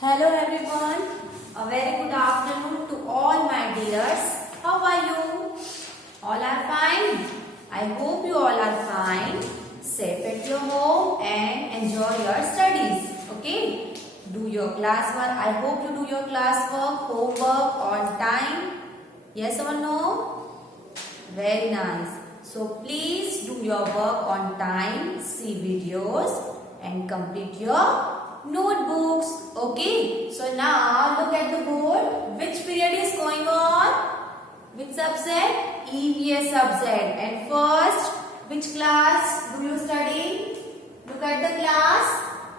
Hello everyone, a very good afternoon to all my dears. How are you? All are fine? I hope you all are fine, safe at your home and enjoy your studies. Okay? Do your classwork. I hope you do your classwork, homework on time. Yes or no? Very nice. So please do your work on time, see videos and complete your notebooks. Okay, so now look at the board. Which period is going on? Which subject? EVS subject. And first, which class do you study? Look at the class.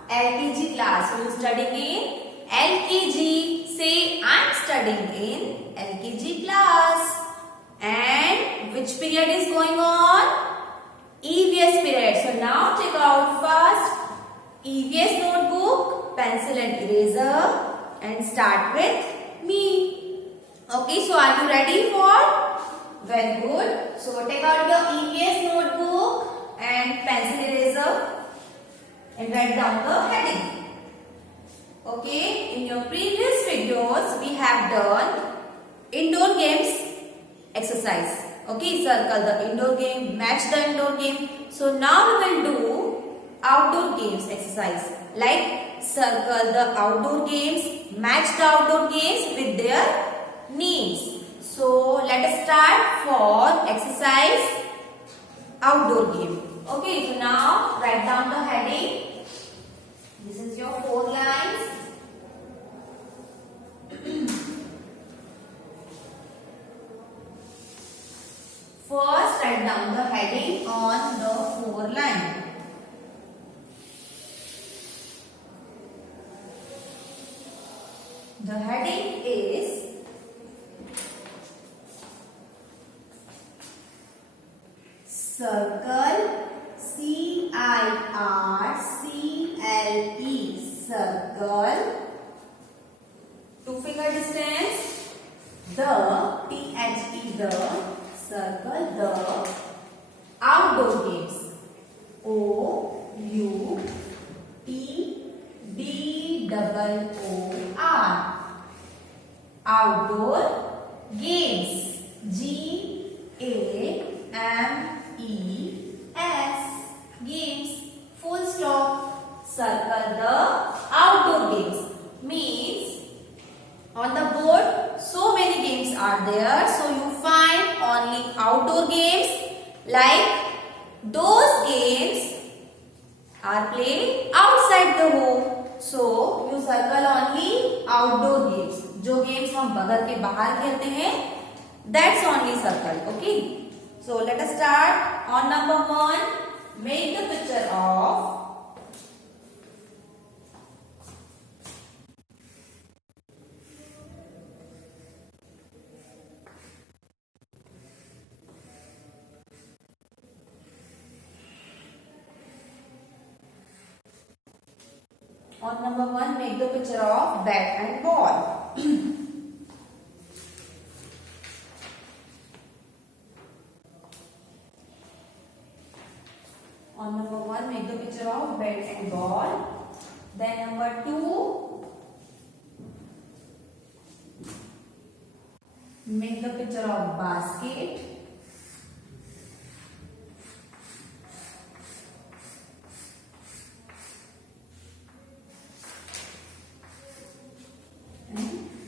LKG class. So you studying in LKG. Say I'm studying in LKG class. And which period is going on? EVS period. So now check out first EVS notebook, pencil and eraser and start with me. Okay, so are you ready for? Very good. So take out your EVS notebook and pencil eraser and write down the heading. Okay, in your previous videos we have done indoor games exercise. Okay, circle the indoor game, match the indoor game. So now we will do outdoor games exercise, like circle the outdoor games, match the outdoor games with their names. So let us start for exercise outdoor game. Okay, so now write down the heading. This is your 4 lines. First write down the heading on the 4 line. The heading is circle, C-I-R-C-L-E, circle, 2 finger distance, the, T-H-E, the, circle the outdoor games, O-U-T-D-O-O-R, outdoor games, G-A-M-E-S, games, full stop. Circle the outdoor games means on the board so many games are there, so you find only outdoor games, like those games are played outside the home. So you circle only outdoor games. जो games हम घर के बाहर खेलते हैं, that's only circle. Okay. So let us start on number 1. Make the picture of make the picture of bat and ball. On number 1, make the picture of bat and ball. Then number 2, make the picture of basket.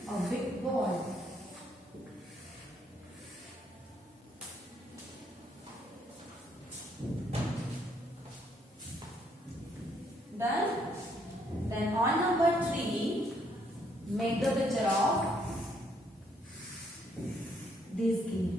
A big ball. Done. Then on number 3, make the picture of this game.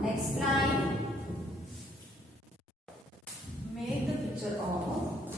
Next line, make the picture of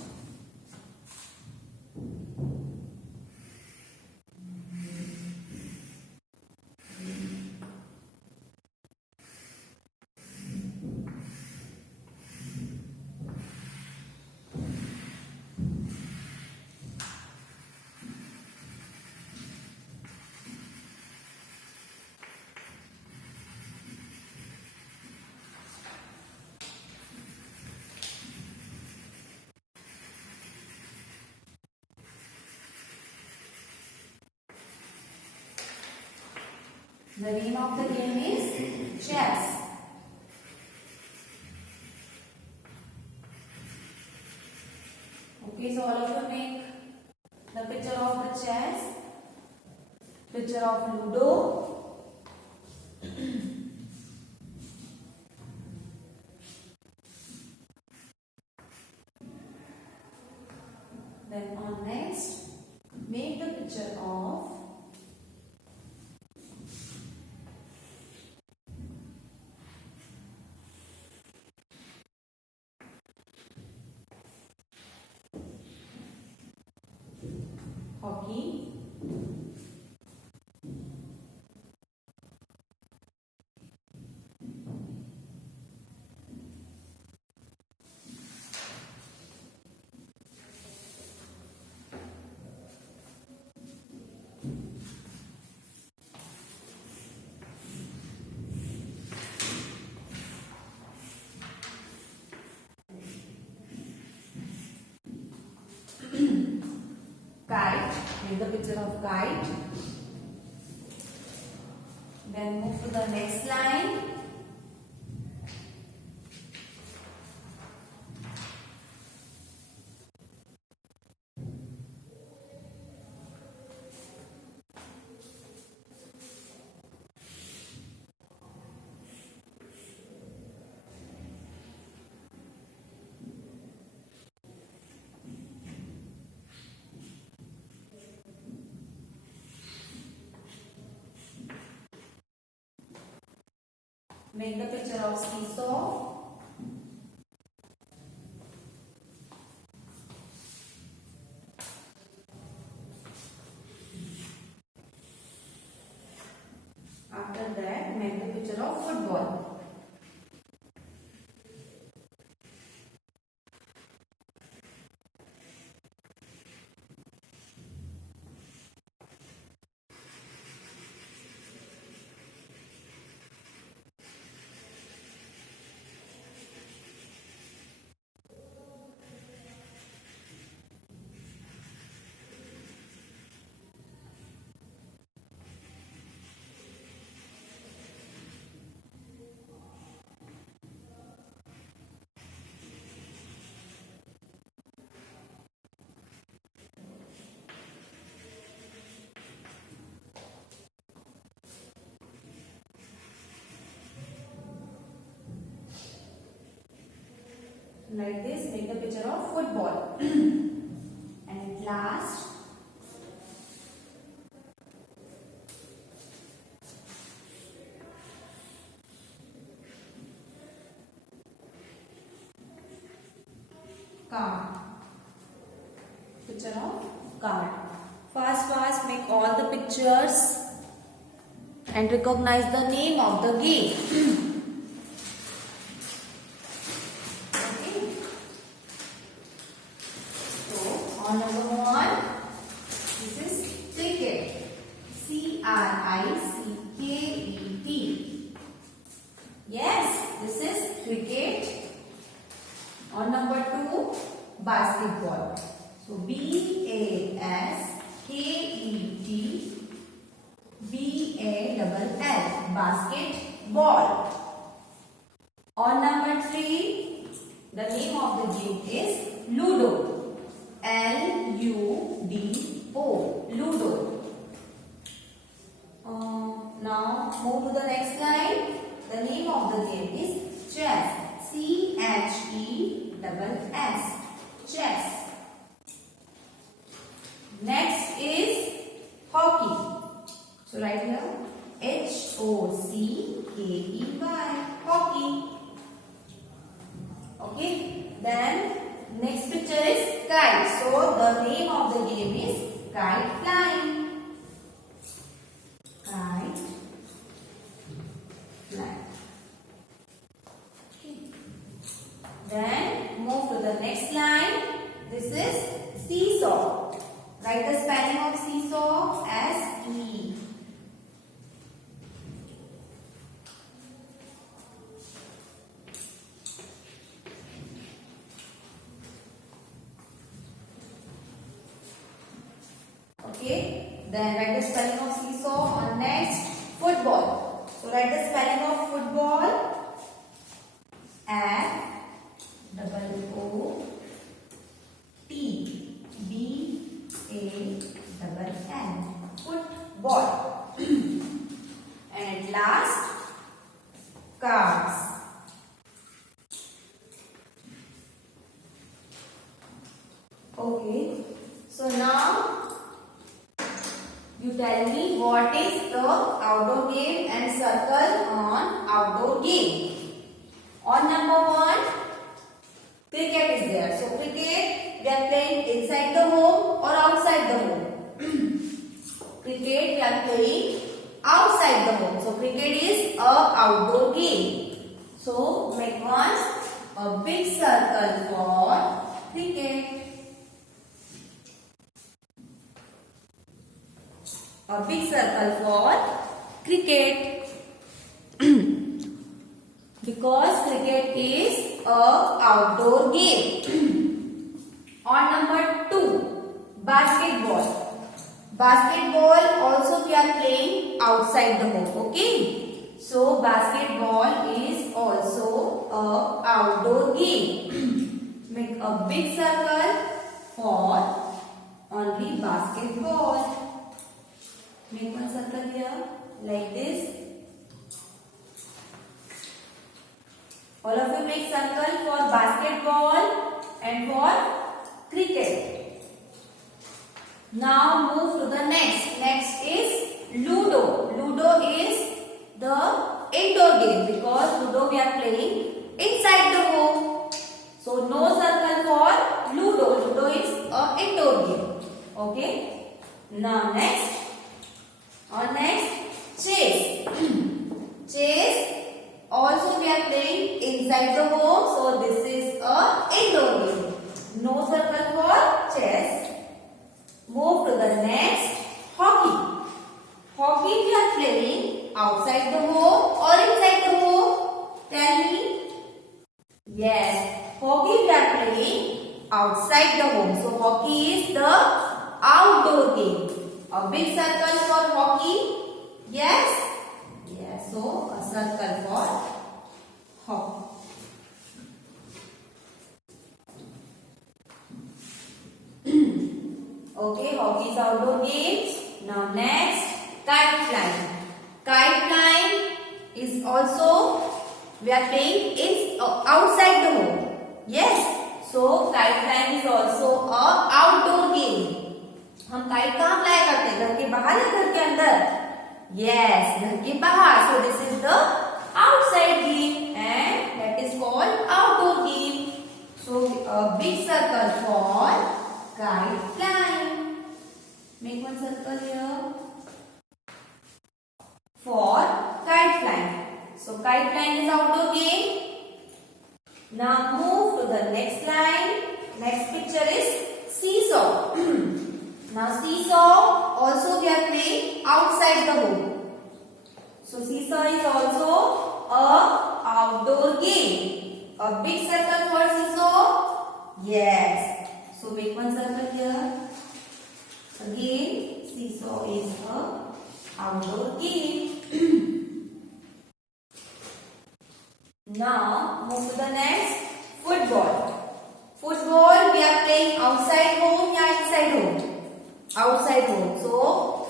The name of the game is chess. Okay, so all of you make the picture of the chess, picture of Ludo. Then on next, make the picture of hockey. Kite, make the picture of kite. Then move to the next line. Make the picture of seesaw. After that, make the picture of football. Like this, make the picture of football. And at last, card. Picture of card. Fast, make all the pictures and recognize the name of the game. On number 1, this is cricket. C-R-I-C-K-E-T. Yes, this is cricket. On number 2, basketball. So B-A-S-K-E-T-B-A-L-L. Basketball. On number 3, the name of the game is Ludo. L-U-D-O. Ludo. Now move to the next line. The name of the game is chess. C-H-E-S-S. Chess. Next is hockey. So write here H-O-C-K-E-Y. Hockey. Okay. Then next picture is kite. So the name of the game is kite flying. Kite flying. Okay. Then move to the next line. This is seesaw. Write the spelling of seesaw S-E. Okay, then write the spelling of seesaw. On next, football. write the spelling of football. F-O-O-T-B-A-L-L. Football. And at last, cards. Okay. So now you tell me what is the outdoor game and circle on outdoor game. On number 1, cricket is there. So cricket, we are playing inside the home or outside the home. Cricket, we are playing outside the home. So cricket is a outdoor game. So make one a big circle for cricket. A big circle for cricket. Because cricket is a outdoor game. On number 2, basketball. Basketball also we are playing outside the home. Okay. So basketball is also a outdoor game. Make a big circle for only basketball. Make one circle here like this. All of you make circle for basketball and for cricket. Now move to the next. Next is Ludo. Ludo is the indoor game because Ludo we are playing inside the home. So no circle for Ludo. Ludo is an indoor game. Okay. Now next. On next, chess. Chess also we are playing inside the home. So this is a indoor game. No circle for chess. Move to the next, hockey. Hockey we are playing outside the home or inside the home? Tell me. Yes, hockey we are playing outside the home. So hockey is the outdoor game. A big circle for hockey. Yes? Yes. So a circle for hockey. Okay, hockey is outdoor game. Now next, kite flying. Kite flying is also we are playing outside the home. Yes. So kite flying is also a outdoor game. हम kite कहाँ fly करते हैं? घर के बाहर या घर के अंदर? यस, घर के बाहर. So this is the outside game and that is called outdoor game. So a big circle for kite flying. Make one circle here for kite flying. So kite flying is outdoor game. Now move to the next line. Next picture is seesaw. Now seesaw also we are playing outside the home. So seesaw is also a outdoor game. A big circle for seesaw. Yes. So make one circle here. Again seesaw is a outdoor game. Now move to the next, football. Football we are playing outside home or inside home? Outside home. So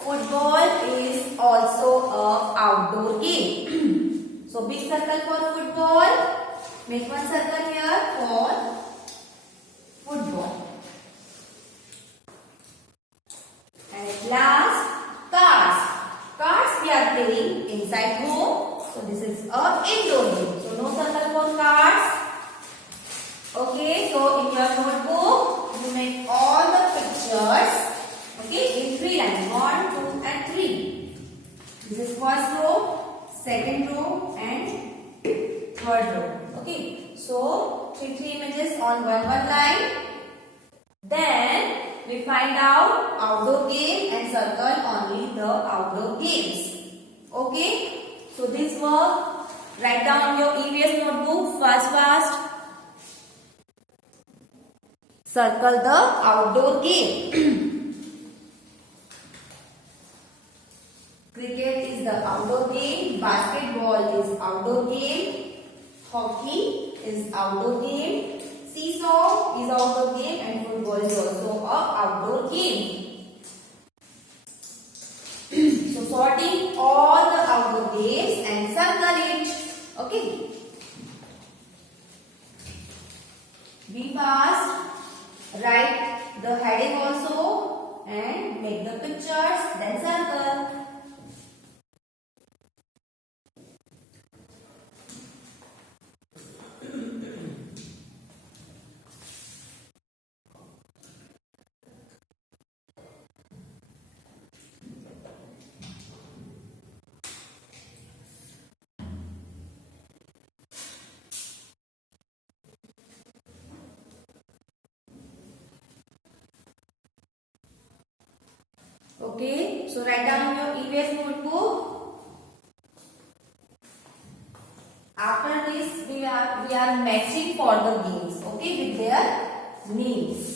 football is also a outdoor game. So big circle for football. Make one circle here for football. And at last, cards. Cards we are playing inside home. So this is a indoor game. So no circle for cards. Okay. So in your notebook you make all the pictures. Okay, in 3 lines, 1, 2 and 3. This is first row, second row and third row. Okay, so 3 images on one line. Then we find out outdoor game and circle only the outdoor games. Okay, so this work, write down your EVS notebook fast. Circle the outdoor game. Cricket is the outdoor game. basketball is outdoor game, hockey is outdoor game, seesaw is outdoor game, and football is also a outdoor game. So sorting all the outdoor games and circle it. Okay. Be fast. Write the heading also and make the pictures, then circle. Okay, so write down in your EVS notebook. After this, we are matching for the games. Okay, with their names.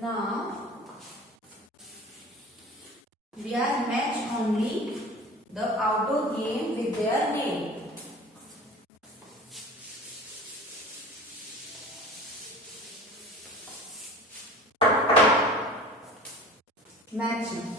Now, we are match only the outdoor game with their name. Matching.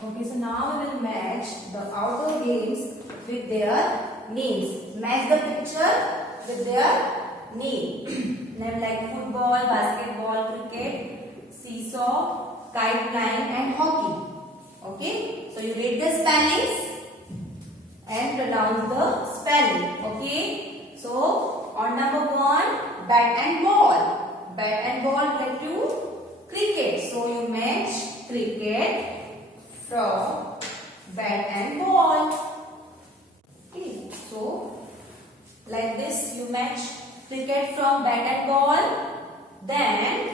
Okay, so now we will match the outdoor games with their names. Match the picture with their name. Name like football, basketball, cricket, seesaw, kite flying and hockey. Okay, so you read the spellings and pronounce the spelling. Okay, so on number 1, bat and ball. Bat and ball relate to cricket. So you match cricket from bat and ball. Okay, so like this you match cricket from bat and ball. Then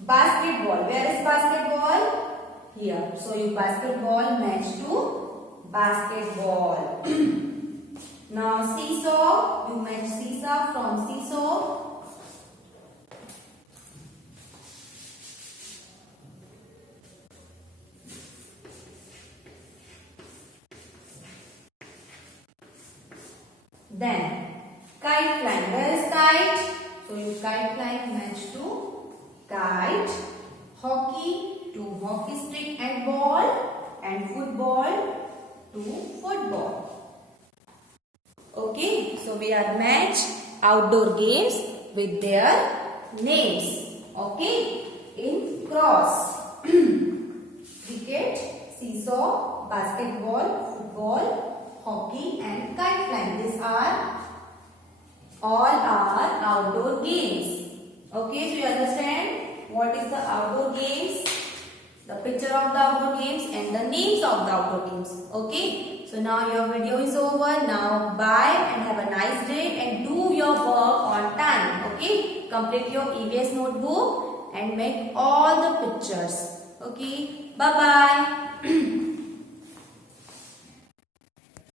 basketball. Where is basketball? Here. So you basketball match to basketball. Now seesaw. You match seesaw from seesaw. Then kite flying. Where is kite? So you kite flying match to kite. Hockey to hockey stick and ball. And football to football. Okay, so we are match outdoor games with their names. Okay, in cross. Cricket, seesaw, basketball, football, hockey and kite flying. These are all our outdoor games. Okay, so you understand what is the outdoor games, the picture of the outdoor games and the names of the outdoor games. Okay, so now your video is over. Now bye and have a nice day and do your work on time. Okay, complete your EVS notebook and make all the pictures. Okay, bye bye.